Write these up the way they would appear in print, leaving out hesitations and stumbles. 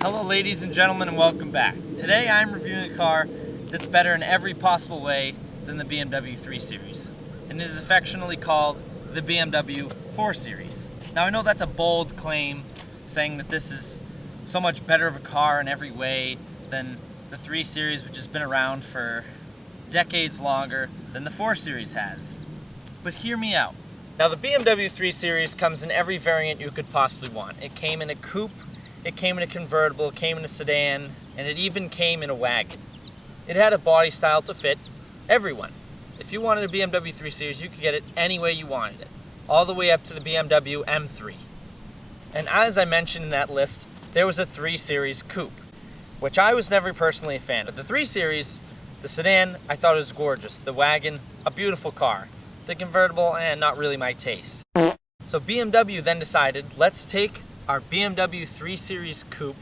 Hello ladies and gentlemen, and welcome back. Today I'm reviewing a car that's better in every possible way than the BMW 3 Series, and it is affectionately called the BMW 4 Series. Now I know that's a bold claim, saying that this is so much better of a car in every way than the 3 Series, which has been around for decades longer than the 4 Series has. But hear me out. Now the BMW 3 Series comes in every variant you could possibly want. It came in a coupe, it came in a convertible, it came in a sedan, and it even came in a wagon. It had a body style to fit everyone. If you wanted a BMW 3 Series, you could get it any way you wanted it, all the way up to the BMW M3. And as I mentioned in that list, there was a 3 Series coupe, which I was never personally a fan of. The 3 Series, the sedan, I thought it was gorgeous. The wagon, a beautiful car. The convertible, not really my taste. So BMW then decided, let's take our BMW 3 Series coupe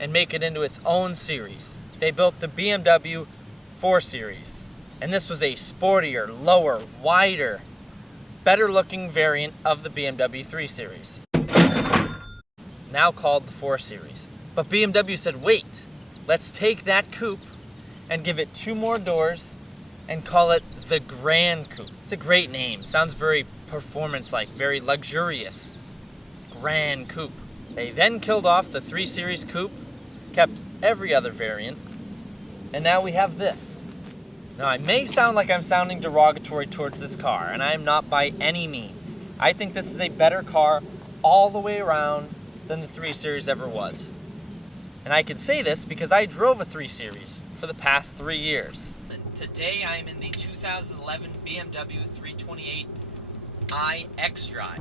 and make it into its own series. They built the BMW 4 Series, and this was a sportier, lower, wider, better looking variant of the BMW 3 Series, now called the 4 Series. But BMW said, wait, let's take that coupe and give it 2 more doors and call it the Gran Coupe. It's a great name, sounds very performance-like, very luxurious. Gran Coupe. They then killed off the 3 Series coupe, kept every other variant, and now we have this. Now I may sound like I'm sounding derogatory towards this car, and I am not by any means. I think this is a better car all the way around than the 3 Series ever was. And I can say this because I drove a 3 Series for the past 3 years. And today I am in the 2011 BMW 428i X-Drive.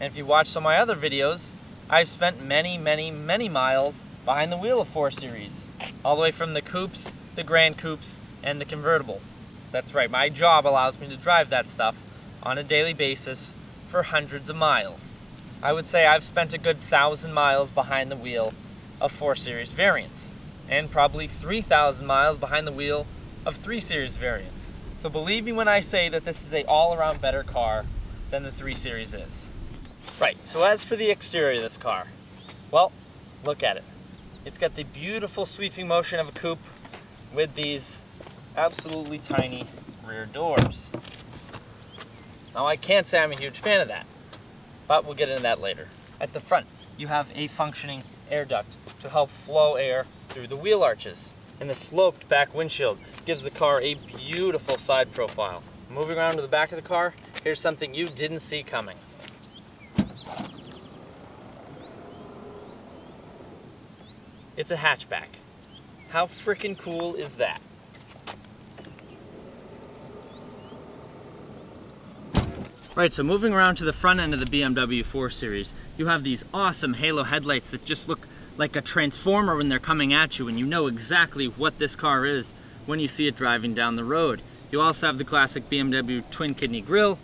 And if you watch some of my other videos, I've spent many miles behind the wheel of 4 Series. All the way from the coupes, the Gran Coupes, and the convertible. That's right, my job allows me to drive that stuff on a daily basis for hundreds of miles. I would say I've spent a good 1,000 miles behind the wheel of 4 Series variants. And probably 3,000 miles behind the wheel of 3 Series variants. So believe me when I say that this is an all-around better car than the 3 Series is. Right, so as for the exterior of this car, well, look at it. It's got the beautiful sweeping motion of a coupe with these absolutely tiny rear doors. Now I can't say I'm a huge fan of that, but we'll get into that later. At the front, you have a functioning air duct to help flow air through the wheel arches. And the sloped back windshield gives the car a beautiful side profile. Moving around to the back of the car, here's something you didn't see coming. It's a hatchback. How freaking cool is that? Right, so moving around to the front end of the BMW 4 Series, you have these awesome halo headlights that just look like a transformer when they're coming at you, and you know exactly what this car is when you see it driving down the road. You also have the classic BMW twin kidney grille,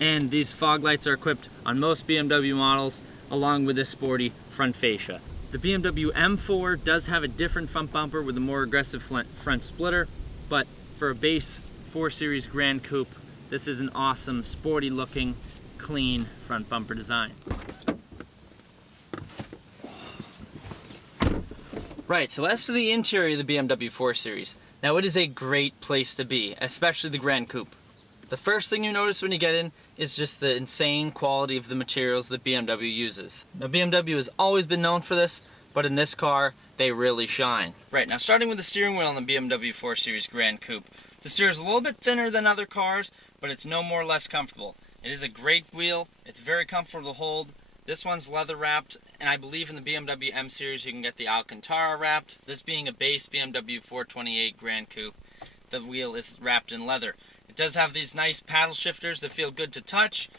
and these fog lights are equipped on most BMW models, along with this sporty front fascia. The BMW M4 does have a different front bumper with a more aggressive front splitter, but for a base 4 Series Gran Coupe, this is an awesome, sporty looking, clean front bumper design. Right, so as for the interior of the BMW 4 Series, now it is a great place to be, especially the Gran Coupe. The first thing you notice when you get in is just the insane quality of the materials that BMW uses. Now BMW has always been known for this, but in this car, they really shine. Right, now starting with the steering wheel on the BMW 4 Series Gran Coupe. The steer is a little bit thinner than other cars, but it's no more or less comfortable. It is a great wheel, it's very comfortable to hold. This one's leather wrapped, and I believe in the BMW M Series you can get the Alcantara wrapped. This being a base BMW 428 Gran Coupe, the wheel is wrapped in leather. It does have these nice paddle shifters that feel good to touch.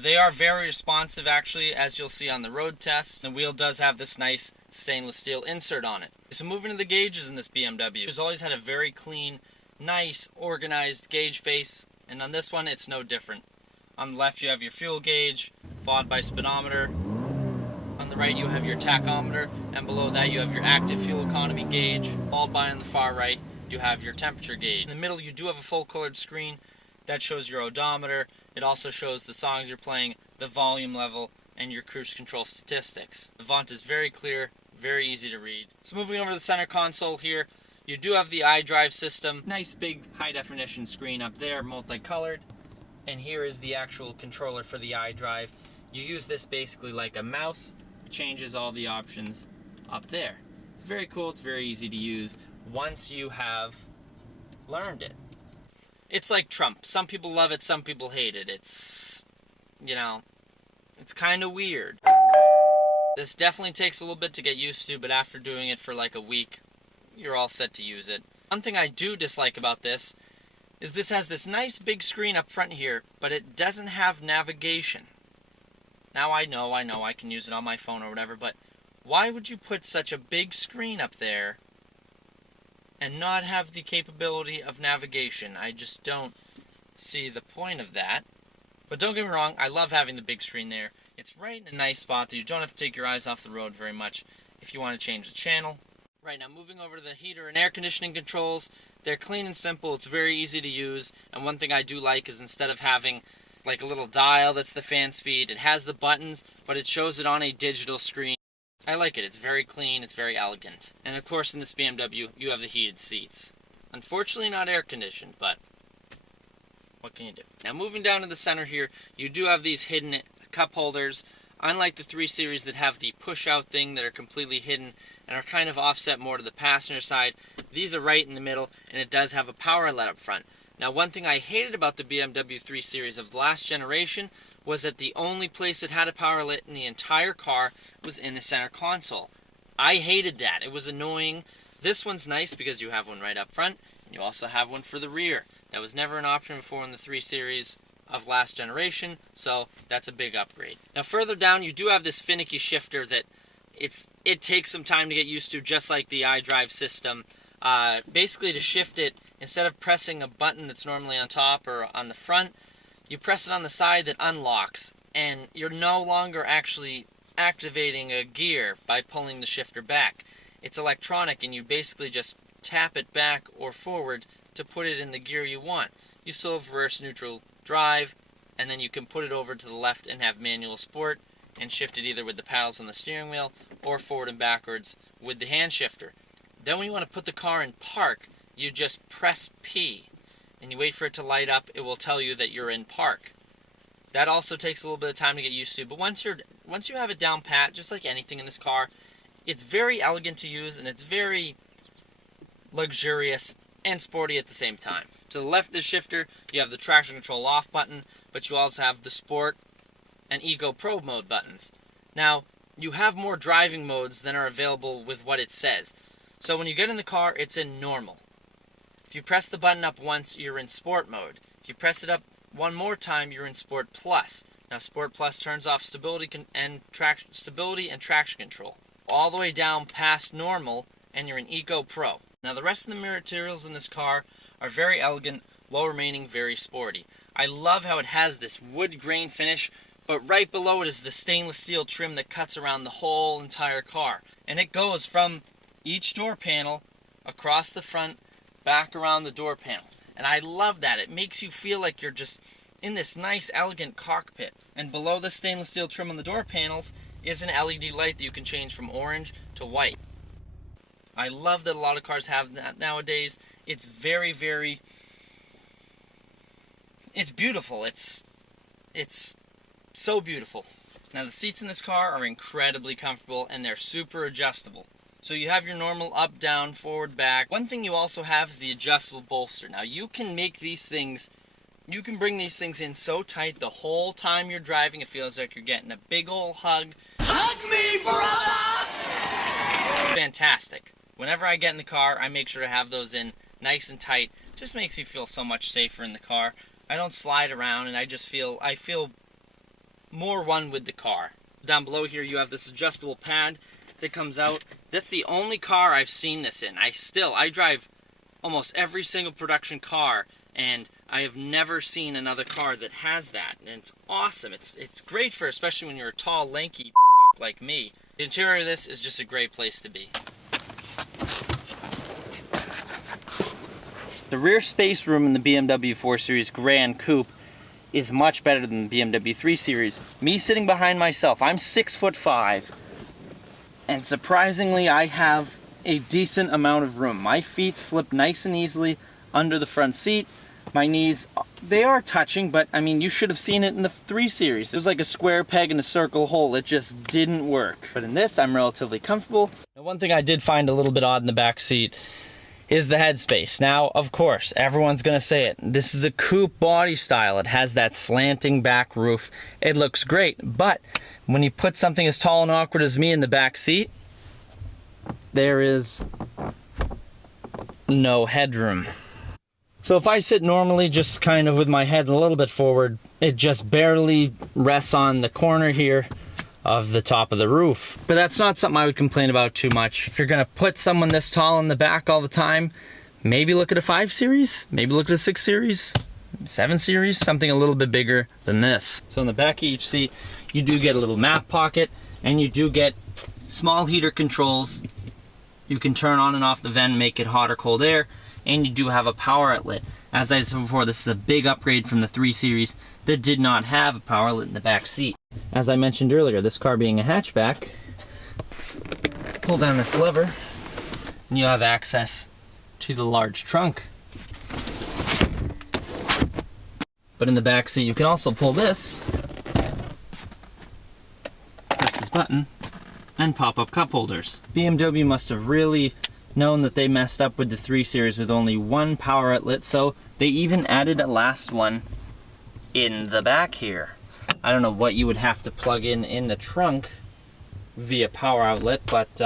They are very responsive actually, as you'll see on the road test. The wheel does have this nice stainless steel insert on it. So moving to the gauges in this BMW, it's always had a very clean, nice, organized gauge face, and on this one it's no different. On the left you have your fuel gauge, followed by speedometer. On the right you have your tachometer, and below that you have your active fuel economy gauge, followed by on the far right you have your temperature gauge. In the middle you do have a full colored screen That shows your odometer. It also shows the songs you're playing, the volume level, and your cruise control statistics. The font is very clear, very easy to read. So moving over to the center console here, you do have the iDrive system. Nice big high definition screen up there, multicolored. And here is the actual controller for the iDrive. You use this basically like a mouse. It changes all the options up there. It's very cool, it's very easy to use once you have learned it. It's like Trump. Some people love it, some people hate it. It's, you know, it's kind of weird. This definitely takes a little bit to get used to, but after doing it for like a week, you're all set to use it. One thing I do dislike about this is this has this nice big screen up front here, but it doesn't have navigation. Now I know I can use it on my phone or whatever, but why would you put such a big screen up there and not have the capability of navigation? I just don't see the point of that. But don't get me wrong, I love having the big screen there. It's right in a nice spot that you don't have to take your eyes off the road very much if you want to change the channel. Right, now moving over to the heater and air conditioning controls, they're clean and simple, it's very easy to use, and one thing I do like is instead of having like a little dial that's the fan speed, it has the buttons, but it shows it on a digital screen. I like it, it's very clean, it's very elegant. And of course in this BMW, you have the heated seats. Unfortunately not air conditioned, but what can you do? Now moving down to the center here, you do have these hidden cup holders. Unlike the 3 Series that have the push-out thing that are completely hidden and are kind of offset more to the passenger side, these are right in the middle, and it does have a power outlet up front. Now, one thing I hated about the BMW 3 Series of the last generation was that the only place it had a power outlet in the entire car was in the center console. I hated that. It was annoying. This one's nice because you have one right up front, and you also have one for the rear. That was never an option before in the 3 Series of last generation, so that's a big upgrade. Now further down, you do have this finicky shifter that it takes some time to get used to, just like the iDrive system. Basically, to shift it, instead of pressing a button that's normally on top or on the front, you press it on the side that unlocks, and you're no longer actually activating a gear by pulling the shifter back. It's electronic, and you basically just tap it back or forward to put it in the gear you want. You still have reverse, neutral, drive, and then you can put it over to the left and have manual sport and shift it either with the paddles on the steering wheel or forward and backwards with the hand shifter. Then when you want to put the car in park, you just press P and you wait for it to light up. It will tell you that you're in park. That also takes a little bit of time to get used to, but once you have it down pat, just like anything in this car, it's very elegant to use and it's very luxurious and sporty at the same time. To the left of the shifter, you have the traction control off button, but you also have the Sport and Eco Pro mode buttons. Now, you have more driving modes than are available with what it says. So when you get in the car, it's in normal. If you press the button up once, you're in Sport mode. If you press it up one more time, you're in Sport Plus. Now, Sport Plus turns off stability and traction control. All the way down past normal, and you're in Eco Pro. Now, the rest of the materials in this car are very elegant while remaining very sporty. I love how it has this wood grain finish, but right below it is the stainless steel trim that cuts around the whole entire car. And it goes from each door panel across the front, back around the door panel. And I love that. It makes you feel like you're just in this nice, elegant cockpit. And below the stainless steel trim on the door panels is an LED light that you can change from orange to white. I love that a lot of cars have that nowadays. It's very, very... it's beautiful. It's so beautiful. Now the seats in this car are incredibly comfortable and they're super adjustable. So you have your normal up, down, forward, back. One thing you also have is the adjustable bolster. Now you can make these things, you can bring these things in so tight the whole time you're driving it feels like you're getting a big old hug. Hug me, brother! Fantastic. Whenever I get in the car, I make sure to have those in nice and tight. Just makes you feel so much safer in the car. I don't slide around and I feel more one with the car. Down below here you have this adjustable pad that comes out. That's the only car I've seen this in. I drive almost every single production car and I have never seen another car that has that. And it's awesome. It's great for, especially when you're a tall, lanky like me. The interior of this is just a great place to be. The rear space room in the BMW 4 Series Gran Coupe is much better than the BMW 3 Series. Me sitting behind myself, I'm 6'5", and surprisingly I have a decent amount of room. My feet slip nice and easily under the front seat. My knees, they are touching, but I mean, you should have seen it in the 3 Series. It was like a square peg in a circle hole. It just didn't work. But in this, I'm relatively comfortable. Now, one thing I did find a little bit odd in the back seat is the headspace. Now, of course, everyone's gonna say it. This is a coupe body style. It has that slanting back roof. It looks great, but when you put something as tall and awkward as me in the back seat, there is no headroom. So if I sit normally just kind of with my head a little bit forward, it just barely rests on the corner here of the top of the roof. But that's not something I would complain about too much. If you're gonna put someone this tall in the back all the time, maybe look at a 5 Series, maybe look at a 6 Series, 7 Series, something a little bit bigger than this. So in the back of each seat, you do get a little map pocket, and you do get small heater controls. You can turn on and off the vent, make it hot or cold air, and you do have a power outlet. As I said before, this is a big upgrade from the 3 Series that did not have a power outlet in the back seat. As I mentioned earlier, this car being a hatchback, pull down this lever, and you have access to the large trunk. But in the back seat, you can also pull this, press this button, and pop up cup holders. BMW must have really known that they messed up with the 3 Series with only one power outlet, so they even added a last one in the back here. I don't know what you would have to plug in the trunk via power outlet, but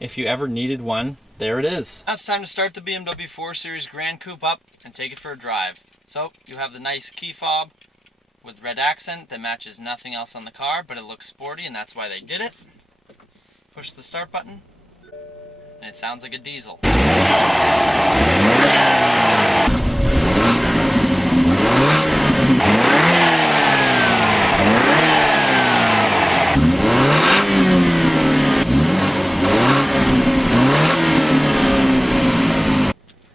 if you ever needed one, there it is. Now it's time to start the BMW 4 Series Gran Coupe up and take it for a drive. So you have the nice key fob with red accent that matches nothing else on the car, but it looks sporty, and that's why they did it. Push the start button, and it sounds like a diesel.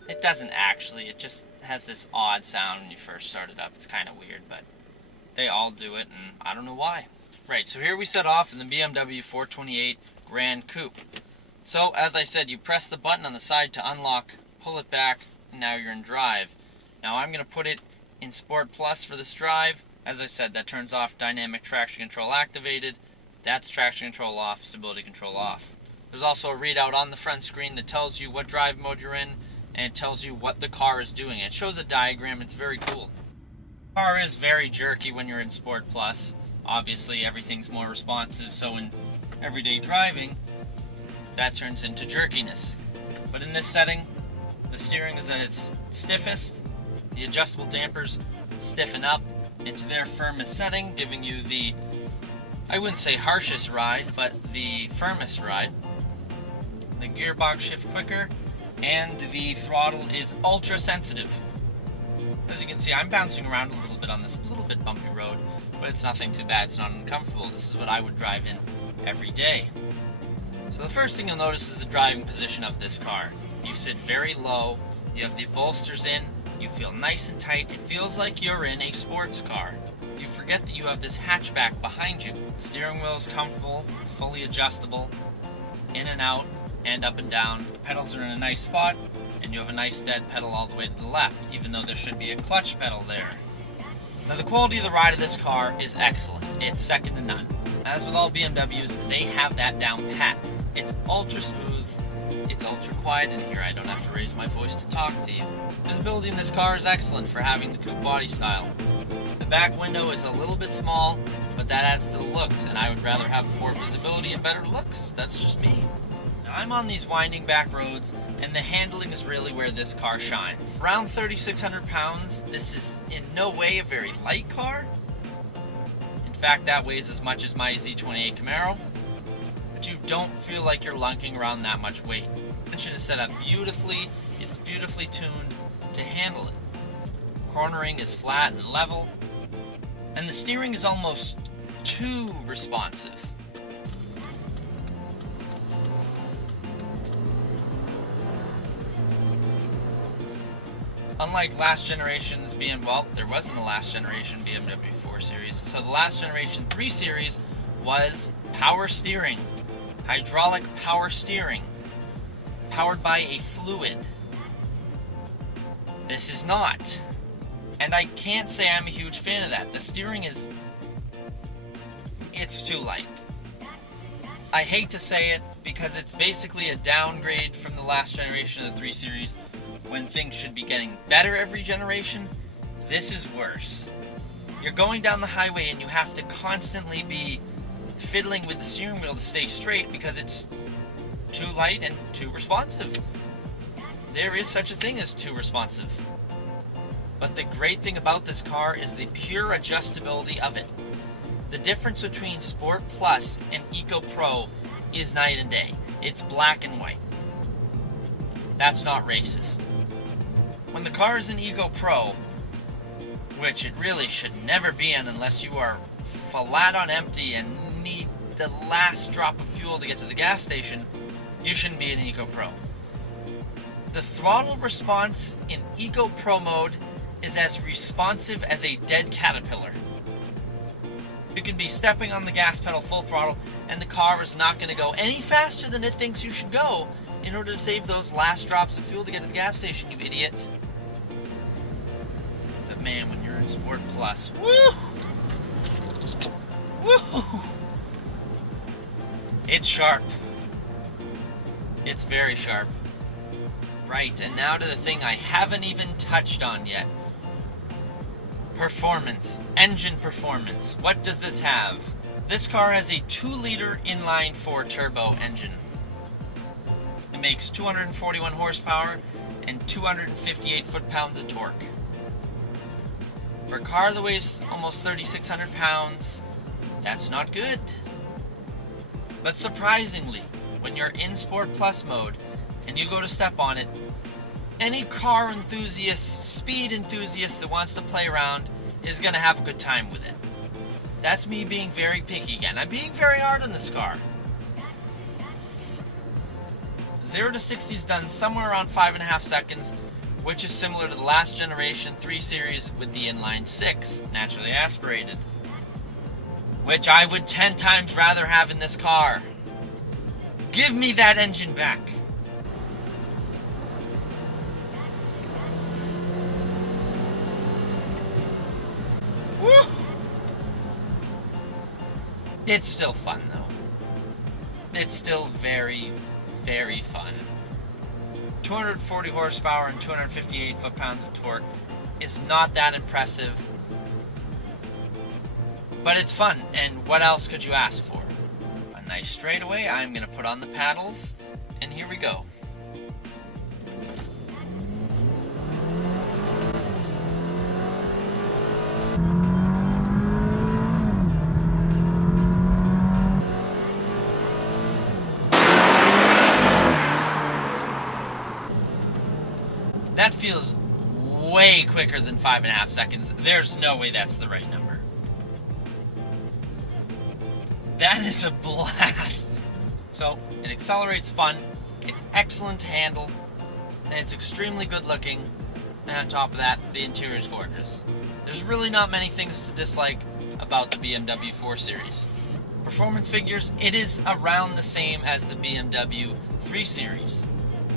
It doesn't actually, it just has this odd sound when you first start it up. It's kind of weird, but they all do it, and I don't know why. Right, so here we set off in the BMW 428 Gran Coupe. So, as I said, you press the button on the side to unlock, pull it back, and now you're in drive. Now I'm going to put it in Sport Plus for this drive. As I said, that turns off dynamic traction control activated. That's traction control off, stability control off. There's also a readout on the front screen that tells you what drive mode you're in, and it tells you what the car is doing. It shows a diagram. It's very cool. The car is very jerky when you're in Sport Plus. Obviously, everything's more responsive, so in everyday driving, that turns into jerkiness. But in this setting, the steering is at its stiffest. The adjustable dampers stiffen up into their firmest setting, giving you the, I wouldn't say harshest ride, but the firmest ride. The gearbox shifts quicker, and the throttle is ultra sensitive. As you can see, I'm bouncing around a little bit on this little bit bumpy road, but it's nothing too bad, it's not uncomfortable. This is what I would drive in every day. So the first thing you'll notice is the driving position of this car. You sit very low, you have the bolsters in, you feel nice and tight, it feels like you're in a sports car. You forget that you have this hatchback behind you. The steering wheel is comfortable, it's fully adjustable, in and out, and up and down. The pedals are in a nice spot, and you have a nice dead pedal all the way to the left, even though there should be a clutch pedal there. Now the quality of the ride of this car is excellent. It's second to none. As with all BMWs, they have that down pat. It's ultra smooth, it's ultra quiet in here. I don't have to raise my voice to talk to you. Visibility in this car is excellent for having the coupe body style. The back window is a little bit small, but that adds to the looks, and I would rather have more visibility and better looks. That's just me. I'm on these winding back roads, and the handling is really where this car shines. Around 3,600 pounds, this is in no way a very light car. In fact, that weighs as much as my Z28 Camaro, but you don't feel like you're lunking around that much weight. The engine is set up beautifully, it's beautifully tuned to handle it. Cornering is flat and level, and the steering is almost too responsive. Unlike last generation's well, there wasn't a last generation BMW 4 Series. So the last generation 3 Series was power steering, hydraulic power steering, powered by a fluid. This is not. And I can't say I'm a huge fan of that. The steering it's too light. I hate to say it because it's basically a downgrade from the last generation of the 3 Series. When things should be getting better every generation, this is worse. You're going down the highway and you have to constantly be fiddling with the steering wheel to stay straight because it's too light and too responsive. There is such a thing as too responsive. But the great thing about this car is the pure adjustability of it. The difference between Sport Plus and Eco Pro is night and day. It's black and white. That's not racist. When the car is in Eco Pro, which it really should never be in unless you are flat on empty and need the last drop of fuel to get to the gas station, you shouldn't be in Eco Pro. The throttle response in Eco Pro mode is as responsive as a dead caterpillar. You can be stepping on the gas pedal full throttle and the car is not going to go any faster than it thinks you should go in order to save those last drops of fuel to get to the gas station, you idiot. But man, when you're in Sport Plus, woo! Woo! It's sharp. It's very sharp. Right, and now to the thing I haven't even touched on yet. Performance. Engine performance. What does this have? This car has a 2-liter inline-4 turbo engine. It makes 241 horsepower and 258 foot-pounds of torque. For a car that weighs almost 3,600 pounds, that's not good. But surprisingly, when you're in Sport Plus mode and you go to step on it, any car enthusiast, speed enthusiast that wants to play around is going to have a good time with it. That's me being very picky again. I'm being very hard on this car. 0 to 60 is done somewhere around 5.5 seconds, which is similar to the last generation 3 Series with the inline 6, naturally aspirated, which I would 10 times rather have in this car. Give me that engine back. Woo! It's still fun though. It's still very, very fun. 240 horsepower and 258 foot-pounds of torque is not that impressive, but it's fun, and what else could you ask for? A nice straightaway. I'm going to put on the paddles, and here we go. That feels way quicker than 5.5 seconds. There's no way that's the right number. That is a blast. So, it accelerates fun, it's excellent to handle, and it's extremely good looking. And on top of that, the interior is gorgeous. There's really not many things to dislike about the BMW 4 Series. Performance figures, it is around the same as the BMW 3 Series.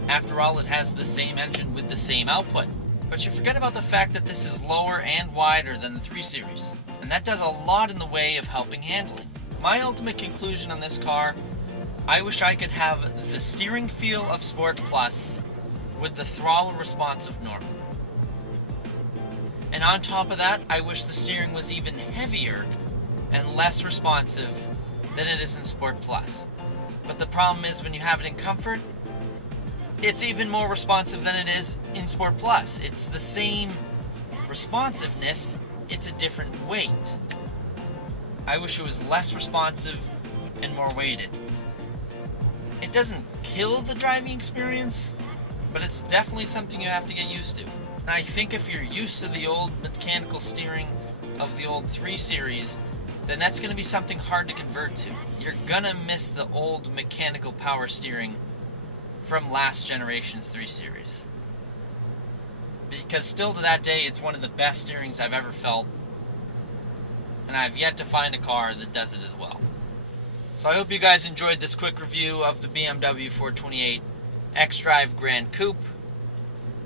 After all, it has the same engine with the same output. But you forget about the fact that this is lower and wider than the 3 Series. And that does a lot in the way of helping handling. My ultimate conclusion on this car, I wish I could have the steering feel of Sport Plus with the throttle response of normal. And on top of that, I wish the steering was even heavier and less responsive than it is in Sport Plus. But the problem is when you have it in comfort, it's even more responsive than it is in Sport Plus. It's the same responsiveness, it's a different weight. I wish it was less responsive and more weighted. It doesn't kill the driving experience, but it's definitely something you have to get used to. And I think if you're used to the old mechanical steering of the old 3 Series, then that's going to be something hard to convert to. You're going to miss the old mechanical power steering from last generation's 3 Series. because still to that day, it's one of the best steerings I've ever felt, and I've yet to find a car that does it as well. So I hope you guys enjoyed this quick review of the BMW 428 xDrive Gran Coupe.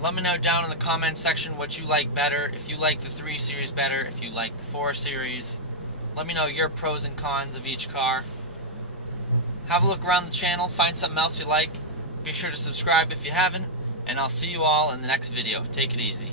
Let me know down in the comments section what you like better, if you like the 3 Series better, if you like the 4 Series. Let me know your pros and cons of each car. Have a look around the channel, find something else you like. Be sure to subscribe if you haven't, and I'll see you all in the next video. Take it easy.